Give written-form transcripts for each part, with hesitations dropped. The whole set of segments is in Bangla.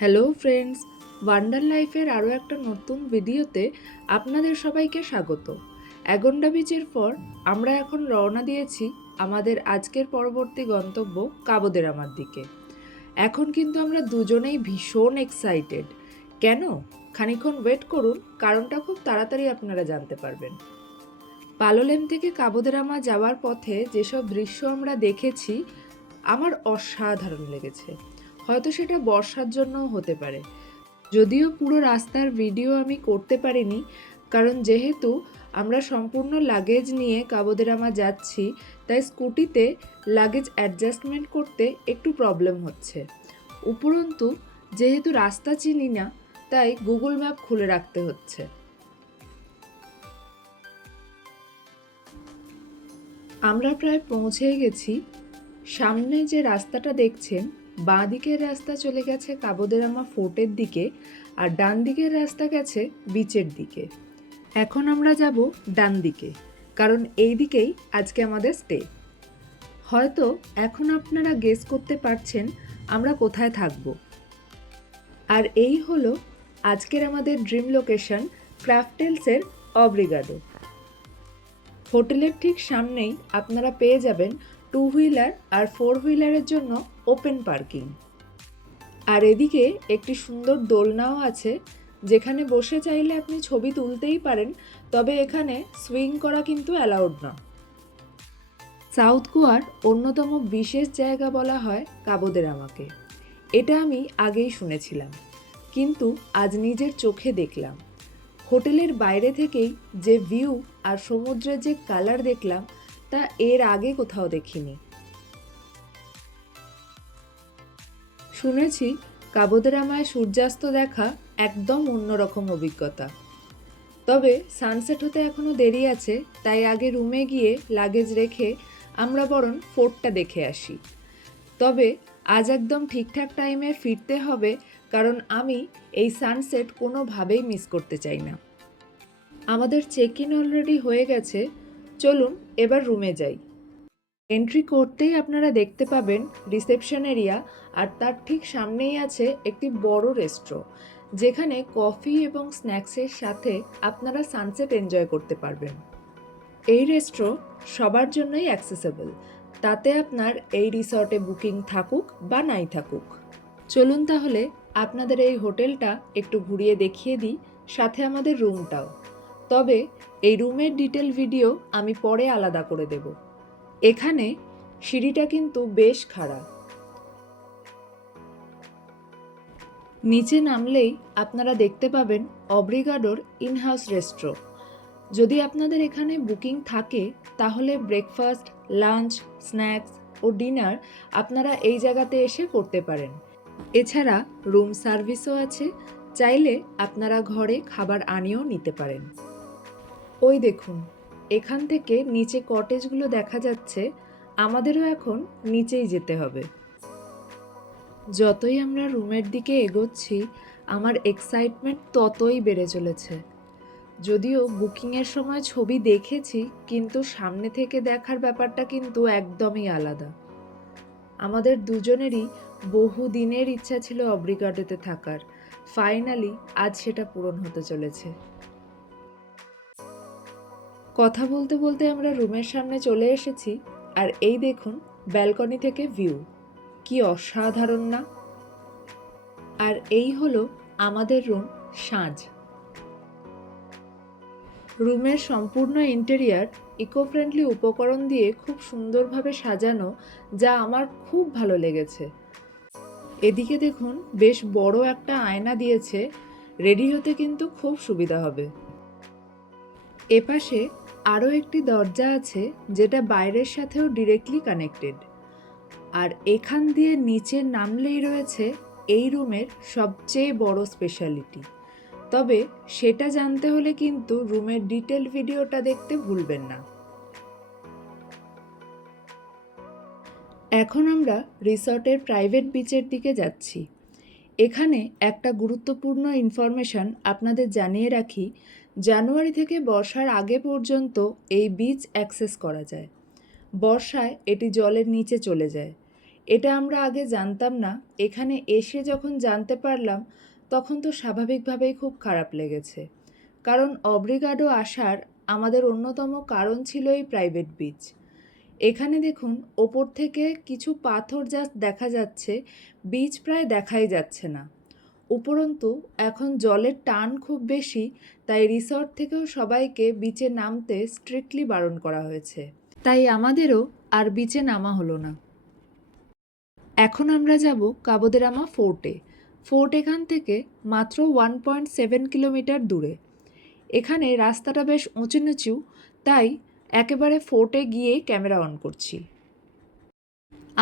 হ্যালো ফ্রেন্ডস, ওয়ান্ডার লাইফের আরও একটা নতুন ভিডিওতে আপনাদের সবাইকে স্বাগত। অ্যাগন্ডা বিচের পর আমরা এখন রওনা দিয়েছি আমাদের আজকের পরবর্তী গন্তব্য কাবোদেরামার দিকে। এখন কিন্তু আমরা দুজনেই ভীষণ এক্সাইটেড। কেন? খানিকক্ষণ ওয়েট করুন, কারণটা খুব তাড়াতাড়ি আপনারা জানতে পারবেন। পালোলেম থেকে কাবোদেরামা যাওয়ার পথে যেসব দৃশ্য আমরা দেখেছি আমার অসাধারণ লেগেছে। হয়তো সেটা বর্ষার জন্যও হতে পারে। যদিও পুরো রাস্তার ভিডিও আমি করতে পারিনি, কারণ যেহেতু আমরা সম্পূর্ণ লাগেজ নিয়ে কাবোদেরামা যাচ্ছি, তাই স্কুটিতে লাগেজ অ্যাডজাস্টমেন্ট করতে একটু প্রবলেম হচ্ছে। উপরন্তু যেহেতু রাস্তা চিনি না, তাই গুগল ম্যাপ খুলে রাখতে হচ্ছে। আমরা প্রায় পৌঁছেই গেছি। সামনে যে রাস্তাটা দেখছেন, বাঁ দিকের রাস্তা চলে গেছে কাবোদেরামা ফোর্টের দিকে, আর ডান দিকের রাস্তা গেছে বিচের দিকে। এখন আমরা যাব ডান দিকে, কারণ এই দিকেই আজকে আমাদের স্টে। হয়তো এখন আপনারা গেস করতে পারছেন আমরা কোথায় থাকব। আর এই হলো আজকের আমাদের ড্রিম লোকেশন, ক্রাফটেলসের অব্রিগাডো। হোটেলের ঠিক সামনেই আপনারা পেয়ে যাবেন 2 হুইলার আর 4 হুইলারের জন্য ওপেন পার্কিং। আর এদিকে একটি সুন্দর দোলনাও আছে, যেখানে বসে চাইলে আপনি ছবি তুলতেই পারেন, তবে এখানে সুইং করা কিন্তু অ্যালাউড না। সাউথ গোয়ার অন্যতম বিশেষ জায়গা বলা হয় কাবোদেরামাকে। এটা আমি আগেই শুনেছিলাম, কিন্তু আজ নিজের চোখে দেখলাম। হোটেলের বাইরে থেকেই যে ভিউ আর সমুদ্রের যে কালার দেখলাম, তা এর আগে কোথাও দেখিনি। শুনেছি কাবোদেরামায় সূর্যাস্ত দেখা একদম অন্যরকম অভিজ্ঞতা। তবে সানসেট হতে এখনও দেরি আছে, তাই আগে রুমে গিয়ে লাগেজ রেখে আমরা বরং ফোর্টটা দেখে আসি। তবে আজ একদম ঠিকঠাক টাইমে ফিরতে হবে, কারণ আমি এই সানসেট কোনোভাবেই মিস করতে চাই না। আমাদের চেক ইন অলরেডি হয়ে গেছে, চলুন এবার রুমে যাই। এন্ট্রি করতেই আপনারা দেখতে পাবেন রিসেপশন এরিয়া, আর তার ঠিক সামনেই আছে একটি বড় রেস্ট্রো, যেখানে কফি এবং স্ন্যাক্সের সাথে আপনারা সানসেট এনজয় করতে পারবেন। এই রেস্ট্রো সবার জন্যই অ্যাক্সেসেবল, তাতে আপনার এই রিসর্টে বুকিং থাকুক বা নাই থাকুক। চলুন তাহলে আপনাদের এই হোটেলটা একটু ঘুরিয়ে দেখিয়ে দিই, সাথে আমাদের রুমটাও। তবে এই রুমের ডিটেল ভিডিও আমি পরে আলাদা করে দেব। এখানে সিঁড়িটা কিন্তু বেশ খাড়া। নিচে নামলেই আপনারা দেখতে পাবেন অব্রিগাডোর ইনহাউস রেস্ট্রো। যদি আপনাদের এখানে বুকিং থাকে, তাহলে ব্রেকফাস্ট, লাঞ্চ, স্ন্যাক্স ও ডিনার আপনারা এই জায়গাতে এসে করতে পারেন। এছাড়া রুম সার্ভিসও আছে, চাইলে আপনারা ঘরে খাবার আনিয়েও নিতে পারেন। ওই দেখুন, এখান থেকে নিচে কটেজগুলো দেখা যাচ্ছে। আমাদেরও এখন নিচেই যেতে হবে। যতই আমরা রুমের দিকে এগোচ্ছি, আমার এক্সাইটমেন্ট ততই বেড়ে চলেছে। যদিও বুকিংয়ের সময় ছবি দেখেছি, কিন্তু সামনে থেকে দেখার ব্যাপারটা কিন্তু একদমই আলাদা। আমাদের দুজনেরই বহু দিনের ইচ্ছা ছিল অব্রিগাডোতে থাকার। ফাইনালি আজ সেটা পূরণ হতে চলেছে। কথা বলতে বলতে আমরা রুমের সামনে চলে এসেছি, আর এই দেখুন ব্যালকনি থেকে ভিউ, কি অসাধারণ না? আর এই হলো আমাদের রুম সাঁঝ। রুমের সম্পূর্ণ ইন্টেরিয়ার ইকো ফ্রেন্ডলি উপকরণ দিয়ে খুব সুন্দরভাবে সাজানো, যা আমার খুব ভালো লেগেছে। এদিকে দেখুন বেশ বড় একটা আয়না দিয়েছে, রেডি হতে কিন্তু খুব সুবিধা হবে। এপাশে আরও একটি দরজা আছে, যেটা বাইরের সাথেও ডিরেক্টলি কানেক্টেড। আর এখান দিয়ে নিচে নামলেই রয়েছে এই রুমের সবচেয়ে বড় স্পেশালিটি। তবে সেটা জানতে হলে কিন্তু রুমের ডিটেল ভিডিওটা দেখতে ভুলবেন না। এখন আমরা রিসর্টের প্রাইভেট বিচের দিকে যাচ্ছি। এখানে একটা গুরুত্বপূর্ণ ইনফরমেশন আপনাদের জানিয়ে রাখি, জানুয়ারি থেকে বর্ষার আগে পর্যন্ত এই বিচ অ্যাক্সেস করা যায়। বর্ষায় এটি জলের নিচে চলে যায়। এটা আমরা আগে জানতাম না, এখানে এসে যখন জানতে পারলাম তখন তো স্বাভাবিকভাবেই খুব খারাপ লেগেছে। কারণ অব্রিগাডো আসার আমাদের অন্যতম কারণ ছিল এই প্রাইভেট বিচ। এখানে দেখুন ওপর থেকে কিছু পাথর জাস্ট দেখা যাচ্ছে, বিচ প্রায় দেখাই যাচ্ছে না। উপরন্তু এখন জলের টান খুব বেশি, তাই রিসর্ট থেকেও সবাইকে বিচে নামতে স্ট্রিক্টলি বারণ করা হয়েছে। তাই আমাদেরও আর বিচে নামা হলো না। এখন আমরা যাব কাবোদেরামা ফোর্টে। ফোর্ট এখান থেকে মাত্র 1.7 কিলোমিটার দূরে। এখানে রাস্তাটা বেশ উঁচু নিচু, তাই একেবারে ফোর্টে গিয়েই ক্যামেরা অন করছি।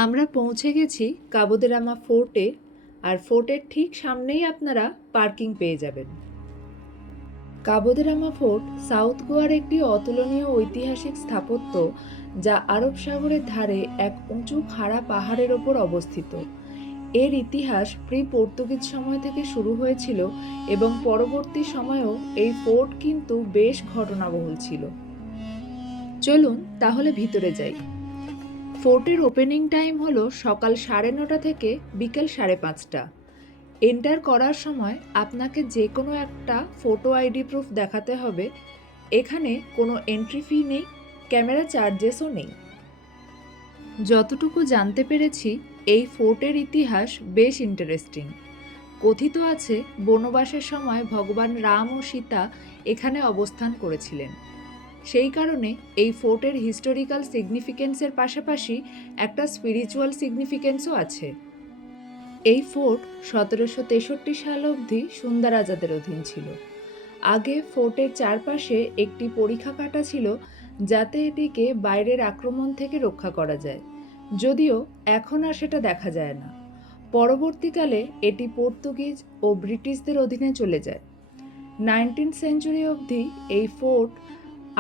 আমরা পৌঁছে গেছি কাবোদেরামা ফোর্টে, আর ফোর্টের ঠিক সামনেই আপনারা পার্কিং পেয়ে যাবেন। কাবোদেরামা ফোর্ট সাউথ গোয়ার একটি অতুলনীয় ঐতিহাসিক স্থাপত্য, যা আরব সাগরের ধারে এক উঁচু খাড়া পাহাড়ের ওপর অবস্থিত। এর ইতিহাস প্রি পর্তুগিজ সময় থেকে শুরু হয়েছিল এবং পরবর্তী সময়েও এই ফোর্ট কিন্তু বেশ ঘটনাবহুল ছিল। চলুন তাহলে ভিতরে যাই। ফোর্টের ওপেনিং টাইম হলো সকাল 9:30 থেকে বিকেল 5:30। এন্টার করার সময় আপনাকে যে কোনো একটা ফটো আইডি প্রুফ দেখাতে হবে। এখানে কোনো এন্ট্রি ফি নেই, ক্যামেরা চার্জেসও নেই। যতটুকু জানতে পেরেছি এই ফোর্টের ইতিহাস বেশ ইন্টারেস্টিং। কথিত আছে বনবাসের সময় ভগবান রাম ও সীতা এখানে অবস্থান করেছিলেন। সেই কারণে এই ফোর্টের হিস্টোরিক্যাল সিগনিফিকেন্সের পাশাপাশি একটা স্পিরিচুয়াল সিগনিফিকেন্সও আছে। এই ফোর্ট 1763 সাল অবধি সুন্দা রাজাদের অধীন ছিল। আগে ফোর্টের চারপাশে একটি পরিখা ছিল, যাতে এটিকে বাইরের আক্রমণ থেকে রক্ষা করা যায়, যদিও এখন আর সেটা দেখা যায় না। পরবর্তীকালে এটি পর্তুগিজ ও ব্রিটিশদের অধীনে চলে যায়। 19th সেঞ্চুরি অবধি এই ফোর্ট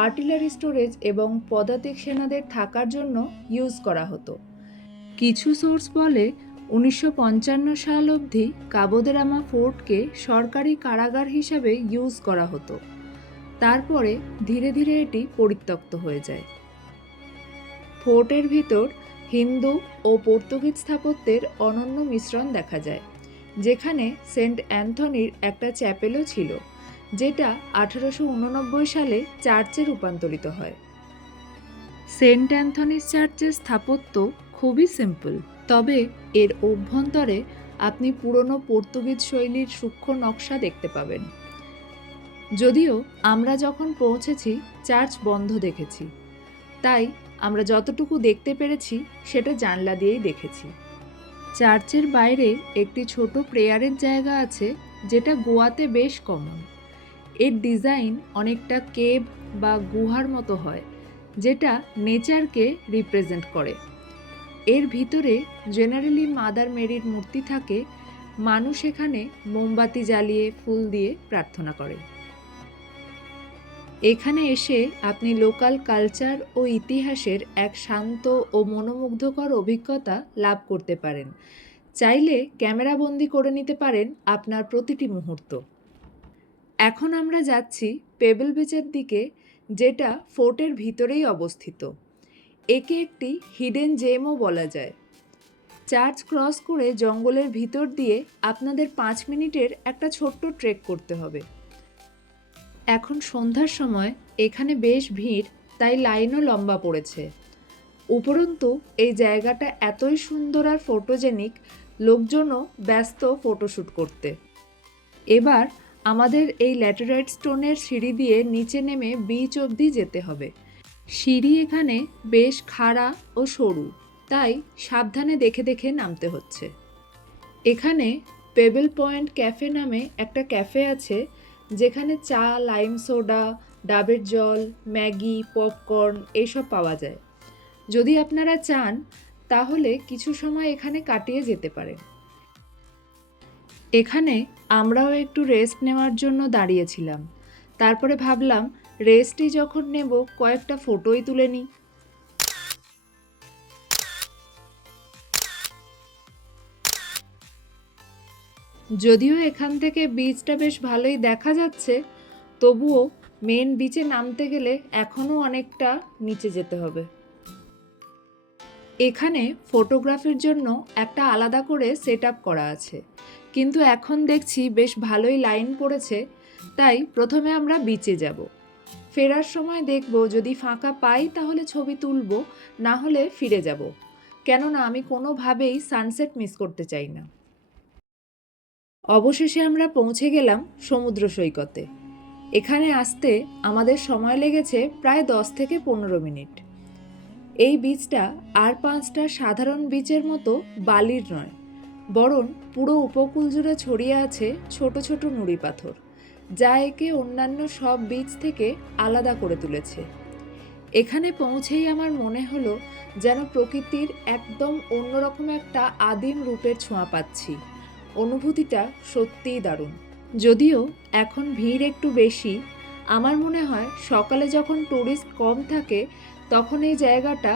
আর্টিলারি স্টোরেজ এবং পদাতিক সেনাদের থাকার জন্য ইউজ করা হতো। কিছু সোর্স বলে 1955 সাল অবধি কাবোদেরামা ফোর্টকে সরকারি কারাগার হিসাবে ইউজ করা হতো। তারপরে ধীরে ধীরে এটি পরিত্যক্ত হয়ে যায়। ফোর্টের ভিতর হিন্দু ও পর্তুগিজ স্থাপত্যের অনন্য মিশ্রণ দেখা যায়, যেখানে সেন্ট অ্যান্থনির একটা চ্যাপেলও ছিল, যেটা 1889 সালে চার্চে রূপান্তরিত হয়। সেন্ট অ্যান্থনিস চার্চের স্থাপত্য খুবই সিম্পল, তবে এর অভ্যন্তরে আপনি পুরনো পর্তুগিজ শৈলীর সূক্ষ্ম নকশা দেখতে পাবেন। যদিও আমরা যখন পৌঁছেছি চার্চ বন্ধ দেখেছি, তাই আমরা যতটুকু দেখতে পেরেছি সেটা জানলা দিয়েই দেখেছি। চার্চের বাইরে একটি ছোট প্রেয়ারের জায়গা আছে, যেটা গোয়াতে বেশ কমন। এর ডিজাইন অনেকটা কেভ বা গুহার মতো হয়, যেটা নেচারকে রিপ্রেজেন্ট করে। এর ভিতরে জেনারেলি মাদার মেরির মূর্তি থাকে। মানুষ এখানে মোমবাতি জ্বালিয়ে ফুল দিয়ে প্রার্থনা করে। এখানে এসে আপনি লোকাল কালচার ও ইতিহাসের এক শান্ত ও মনোমুগ্ধকর অভিজ্ঞতা লাভ করতে পারেন। চাইলে ক্যামেরাবন্দি করে নিতে পারেন আপনার প্রতিটি মুহূর্ত। এখন আমরা যাচ্ছি পেবেল বিচের দিকে, যেটা ফোর্টের ভিতরেই অবস্থিত। একে একটি হিডেন জেমও বলা যায়। চার্চ ক্রস করে জঙ্গলের ভিতর দিয়ে আপনাদের 5 মিনিটের একটা ছোট্ট ট্রেক করতে হবে। এখন সন্ধ্যার সময় এখানে বেশ ভিড়, তাই লাইনও লম্বা পড়েছে। উপরন্তু এই জায়গাটা এতই সুন্দর আর ফটোজেনিক, লোকজনও ব্যস্ত ফটোশ্যুট করতে। এবার আমাদের এই ল্যাটেরাইট স্টোনের সিঁড়ি দিয়ে নিচে নেমে বিচ অবধি যেতে হবে। সিঁড়ি এখানে বেশ খাড়া ও সরু, তাই সাবধানে দেখে দেখে নামতে হচ্ছে। এখানে পেবেল পয়েন্ট ক্যাফে নামে একটা ক্যাফে আছে, যেখানে চা, লাইম সোডা, ডাবের জল, ম্যাগি, পপকর্ন এইসব পাওয়া যায়। যদি আপনারা চান তাহলে কিছু সময় এখানে কাটিয়ে যেতে পারেন। এখানে আমরাও একটু রেস্ট নেওয়ার জন্য দাঁড়িয়েছিলাম। তারপরে ভাবলাম রেস্টই যখন নেব, কয়েকটা ফটোই তুলে নিই। যদিও এখান থেকে বিচটা বেশ ভালোই দেখা যাচ্ছে, তবুও মেন বিচে নামতে গেলে এখনও অনেকটা নিচে যেতে হবে। এখানে ফটোগ্রাফির জন্য একটা আলাদা করে সেট আপ করা আছে, কিন্তু এখন দেখছি বেশ ভালোই লাইন পড়েছে, তাই প্রথমে আমরা বিচে যাব। ফেরার সময় দেখব যদি ফাঁকা পাই তাহলে ছবি তুলব, না হলে ফিরে যাব, কেননা আমি কোনোভাবেই সানসেট মিস করতে চাই না। অবশেষে আমরা পৌঁছে গেলাম সমুদ্র সৈকতে। এখানে আসতে আমাদের সময় লেগেছে প্রায় 10 থেকে 15 মিনিট। এই বীচটা আর 5টা সাধারণ বীচের মতো বালির নয়, বরং পুরো উপকূল জুড়ে ছড়িয়ে আছে ছোট ছোট নুড়ি পাথর, যা একে অন্যান্য সব বীচ থেকে আলাদা করে তুলেছে। এখানে পৌঁছেই আমার মনে হলো যেন প্রকৃতির একদম অন্যরকম একটা আদিম রূপের ছোঁয়া পাচ্ছি। অনুভূতিটা সত্যিই দারুণ। যদিও এখন ভিড় একটু বেশি, আমার মনে হয় সকালে যখন টুরিস্ট কম থাকে তখন এই জায়গাটা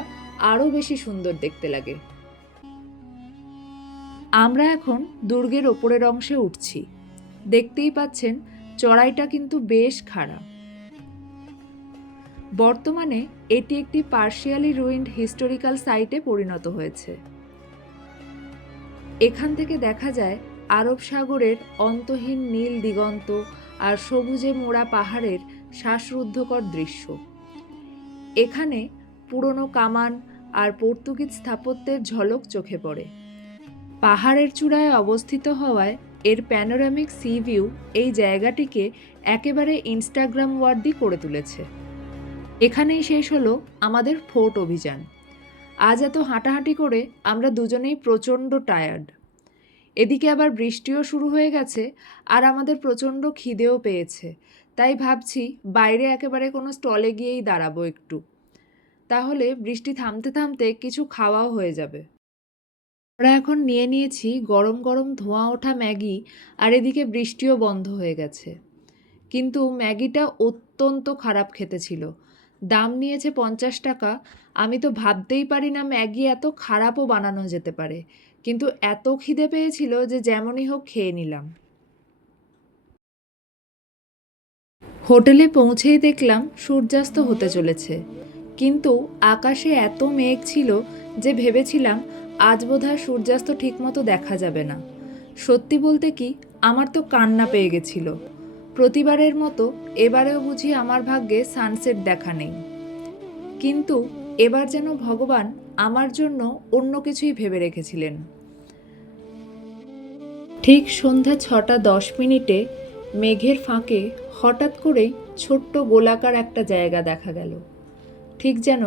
আরও বেশি সুন্দর দেখতে লাগে। আমরা এখন দুর্গের ওপরের অংশে উঠছি। দেখতেই পাচ্ছেন চড়াইটা কিন্তু বেশ খাড়া। বর্তমানে এটি একটি পার্শিয়ালি রুইন্ড হিস্টোরিক্যাল সাইটে পরিণত হয়েছে। এখান থেকে দেখা যায় আরব সাগরের অন্তহীন নীল দিগন্ত আর সবুজে মোড়া পাহাড়ের শ্বাসরুদ্ধকর দৃশ্য। এখানে পুরনো কামান আর পর্তুগিজ স্থাপত্যের ঝলক চোখে পড়ে। পাহাড়ের চূড়ায় অবস্থিত হওয়ায় এর প্যানোরামিক সি ভিউ এই জায়গাটিকে একেবারে ইনস্টাগ্রাম ওয়ার্দি করে তুলেছে। এখানেই শেষ হলো আমাদের ফোর্ট অভিযান। আজ এত হাঁটাহাঁটি করে আমরা দুজনেই প্রচণ্ড টায়ার্ড। এদিকে আবার বৃষ্টিও শুরু হয়ে গেছে আর আমাদের প্রচণ্ড খিদেও পেয়েছে, তাই ভাবছি বাইরে একেবারে কোনো স্টলে গিয়েই দাঁড়াবো একটু, তাহলে বৃষ্টি থামতে থামতে কিছু খাওয়াও হয়ে যাবে। আমরা এখন নিয়ে নিয়েছি গরম গরম ধোঁয়া ওঠা ম্যাগি, আর এদিকে বৃষ্টিও বন্ধ হয়ে গেছে। কিন্তু ম্যাগিটা অত্যন্ত খারাপ খেতে ছিল। দাম নিয়েছে 50 টাকা। আমি তো ভাবতেই পারি না ম্যাগি এত খারাপও বানানো যেতে পারে, কিন্তু এত খিদে পেয়েছিল যে যেমনই হোক খেয়ে নিলাম। হোটেলে পৌঁছেই দেখলাম সূর্যাস্ত হতে চলেছে, কিন্তু আকাশে এত মেঘ ছিল যে ভেবেছিলাম আজ বোধহয় সূর্যাস্ত ঠিকমতো দেখা যাবে না। সত্যি বলতে কি, আমার তো কান্না পেয়ে গেছিল। প্রতিবারের মতো এবারেও বুঝি আমার ভাগ্যে সানসেট দেখা নেই, কিন্তু এবার যেন ভগবান আমার জন্য অন্য কিছুই ভেবে রেখেছিলেন। ঠিক সন্ধ্যা 6:10 মেঘের ফাঁকে হঠাৎ করেই ছোট্ট গোলাকার একটা জায়গা দেখা গেল, ঠিক যেন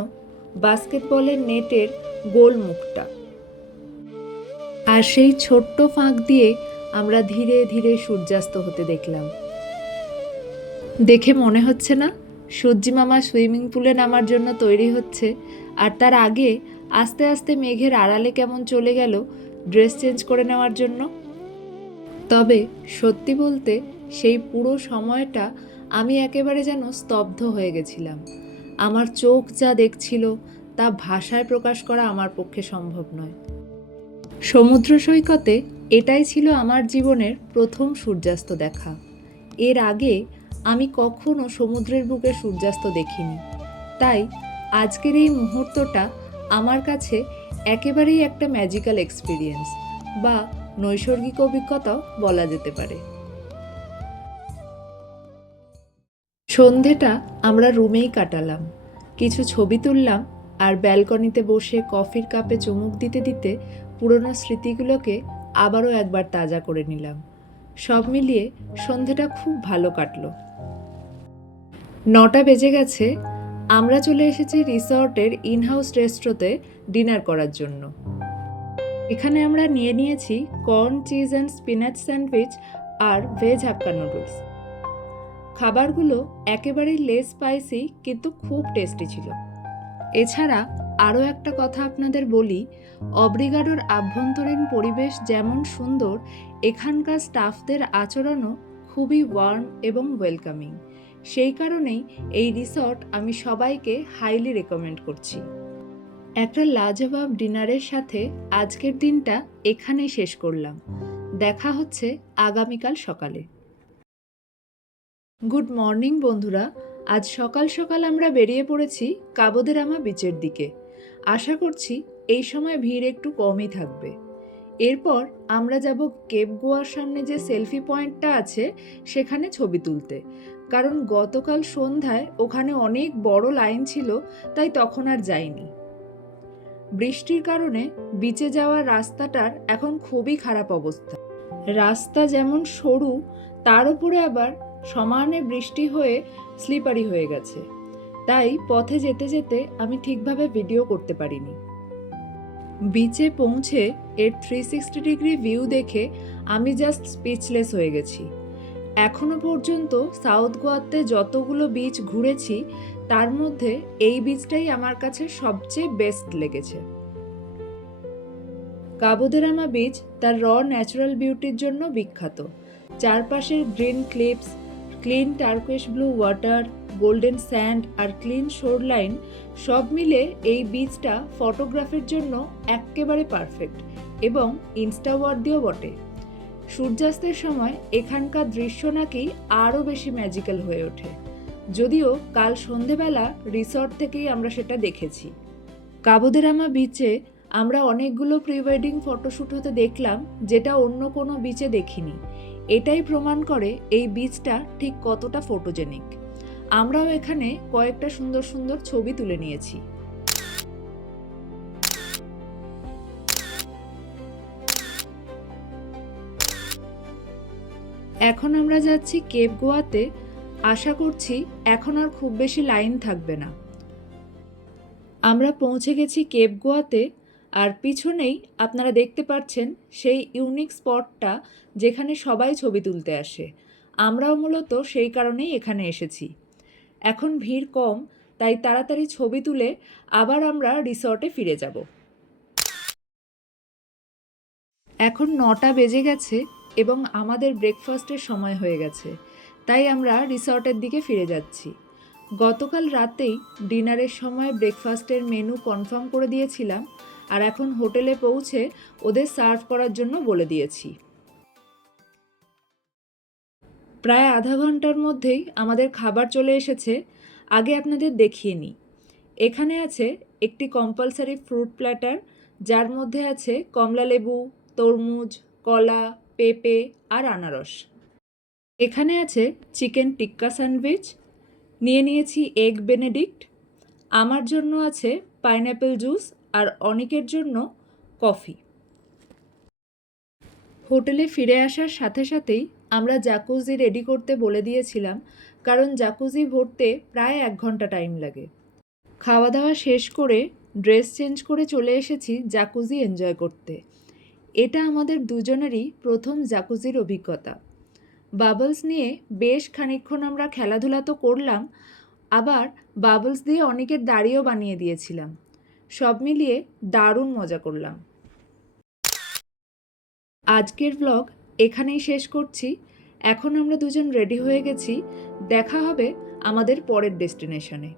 বাস্কেটবলের নেটের গোল মুখটা। আর সেই ছোট্ট ফাঁক দিয়ে আমরা ধীরে ধীরে সূর্যাস্ত হতে দেখলাম। দেখে মনে হচ্ছে না সূর্যি মামা সুইমিং পুলে নামার জন্য তৈরি হচ্ছে, আর তার আগে আস্তে আস্তে মেঘের আড়ালে কেমন চলে গেল ড্রেস চেঞ্জ করে নেওয়ার জন্য। তবে সত্যি বলতে সেই পুরো সময়টা আমি একেবারে যেন স্তব্ধ হয়ে গেছিলাম। আমার চোখ যা দেখছিল তা ভাষায় প্রকাশ করা আমার পক্ষে সম্ভব নয়। সমুদ্র সৈকতে এটাই ছিল আমার জীবনের প্রথম সূর্যাস্ত দেখা। এর আগে আমি কখনো সমুদ্রের বুকে সূর্যাস্ত দেখিনি, তাই আজকের এই মুহূর্তটা আমার কাছে একেবারেই একটা ম্যাজিক্যাল এক্সপিরিয়েন্স বা নৈসর্গিক অভিজ্ঞতাও বলা যেতে পারে। সন্ধেটা আমরা রুমেই কাটালাম, কিছু ছবি তুললাম, আর ব্যালকনিতে বসে কফির কাপে চুমুক দিতে দিতে পুরনো স্মৃতিগুলোকে আবারও একবার তাজা করে নিলাম। সব মিলিয়ে সন্ধেটা খুব ভালো কাটলো। 9টা বেজে গেছে। আমরা চলে এসেছি রিসর্টের ইনহাউস রেস্টুরেন্টে ডিনার করার জন্য। এখানে আমরা নিয়ে নিয়েছি corn, cheese and spinach sandwich আর ভেজ হাক্কা নুডলস। খাবারগুলো একেবারেই লেস স্পাইসি, কিন্তু খুব টেস্টি ছিল। এছাড়া আরও একটা কথা আপনাদের বলি, অব্রিগাডোর আভ্যন্তরীণ পরিবেশ যেমন সুন্দর, এখানকার স্টাফদের আচরণও খুবই ওয়ার্ম এবং ওয়েলকামিং। সেই কারণেই এই রিসর্ট আমি সবাইকে হাইলি রেকমেন্ড করছি। একটা লাজবাব ডিনারের সাথে আজকের দিনটা এখানেই শেষ করলাম। দেখা হচ্ছে আগামীকাল সকালে। গুড মর্নিং বন্ধুরা। আজ সকাল সকাল আমরা বেরিয়ে পড়েছি কাবো দে রামা বিচের দিকে। আশা করছি এই সময় ভিড় একটু কমই থাকবে। এরপর আমরা যাব কেপ গোয়ার সামনে যে সেলফি পয়েন্টটা আছে সেখানে ছবি তুলতে, কারণ গতকাল সন্ধ্যায় ওখানে অনেক বড় লাইন ছিল, তাই তখন আর যাইনি। বৃষ্টির কারণে বিচে যাওয়ার রাস্তাটার এখন খুবই খারাপ অবস্থা। রাস্তা যেমন সরু, তার উপরে আবার সমানে বৃষ্টি হয়ে স্লিপারি হয়ে গেছে, তাই পথে যেতে যেতে আমি ঠিকভাবে ভিডিও করতে পারিনি। বিচে পৌঁছে এর 360 ডিগ্রি ভিউ দেখে আমি জাস্ট স্পিচলেস হয়ে গেছি। এখনো পর্যন্ত সাউথ গোয়াতে যতগুলো বিচ ঘুরেছি তার মধ্যে এই বিচটাই আমার কাছে সবচেয়ে বেস্ট লেগেছে। কাবো দে রামা বিচ তার ন্যাচারাল বিউটির জন্য বিখ্যাত। চারপাশের green cliffs, clean turquoise blue water, golden sand আর ক্লিন শোরলাইন সব মিলে এই বিচটা ফটোগ্রাফির জন্য একেবারে পারফেক্ট এবং ইনস্টা ওয়ার্দিও বটে। সূর্যাস্তের সময় এখানকার দৃশ্য নাকি আরও বেশি ম্যাজিক্যাল হয়ে ওঠে, যদিও কাল সন্ধেবেলা রিসর্ট থেকেই আমরা সেটা দেখেছি। কাবো দে রামা বিচে আমরা অনেকগুলো প্রি ওয়েডিং ফটোশ্যুট হতে দেখলাম, যেটা অন্য কোনো বিচে দেখিনি। এটাই প্রমাণ করে এই বিচটা ঠিক কতটা ফটোজেনিক। আমরাও এখানে কয়েকটা সুন্দর সুন্দর ছবি তুলে নিয়েছি। এখন আমরা যাচ্ছি কেপ গোয়াতে। আশা করছি এখন আর খুব বেশি লাইন থাকবে না। আমরা পৌঁছে গেছি কেপ গোয়াতে, আর পিছনেই আপনারা দেখতে পাচ্ছেন সেই ইউনিক স্পটটা যেখানে সবাই ছবি তুলতে আসে। আমরাও মূলত সেই কারণেই এখানে এসেছি। এখন ভিড় কম, তাই তাড়াতাড়ি ছবি তুলে আবার আমরা রিসর্টে ফিরে যাব। এখন 9টা বেজে গেছে এবং আমাদের ব্রেকফাস্টের সময় হয়ে গেছে, তাই আমরা রিসর্টের দিকে ফিরে যাচ্ছি। গতকাল রাতেই ডিনারের সময় ব্রেকফাস্টের মেনু কনফার্ম করে দিয়েছিলাম, আর এখন হোটেলে পৌঁছে ওদের সার্ভ করার জন্য বলে দিয়েছি। প্রায় আধা ঘন্টার মধ্যেই আমাদের খাবার চলে এসেছে। আগে আপনাদের দেখিয়ে নিই। এখানে আছে একটি কম্পালসারি ফ্রুট প্ল্যাটার, যার মধ্যে আছে কমলা লেবু, তরমুজ, কলা, পেঁপে আর আনারস। এখানে আছে চিকেন টিক্কা স্যান্ডউইচ, নিয়ে নিয়েছি এগ বেনেডিক্ট, আমার জন্য আছে পাইনঅ্যাপেল জুস আর অনেকের জন্য কফি। হোটেলে ফিরে আসার সাথে সাথেই আমরা জাকুজি রেডি করতে বলে দিয়েছিলাম, কারণ জাকুজি ভরতে প্রায় 1 ঘন্টা টাইম লাগে। খাওয়া দাওয়া শেষ করে ড্রেস চেঞ্জ করে চলে এসেছি জাকুজি এনজয় করতে। এটা আমাদের দুজনেরই প্রথম জাকুজির অভিজ্ঞতা। বাবলস নিয়ে বেশ খানিকক্ষণ আমরা খেলাধুলা তো করলাম, আবার বাবলস দিয়ে অনেকের দাড়িও বানিয়ে দিয়েছিলাম। সব মিলিয়ে দারুণ মজা করলাম। আজকের ব্লগ এখানেই শেষ করছি। এখন আমরা দুজন রেডি হয়ে গেছি, দেখা হবে আমাদের পরের ডেস্টিনেশনে।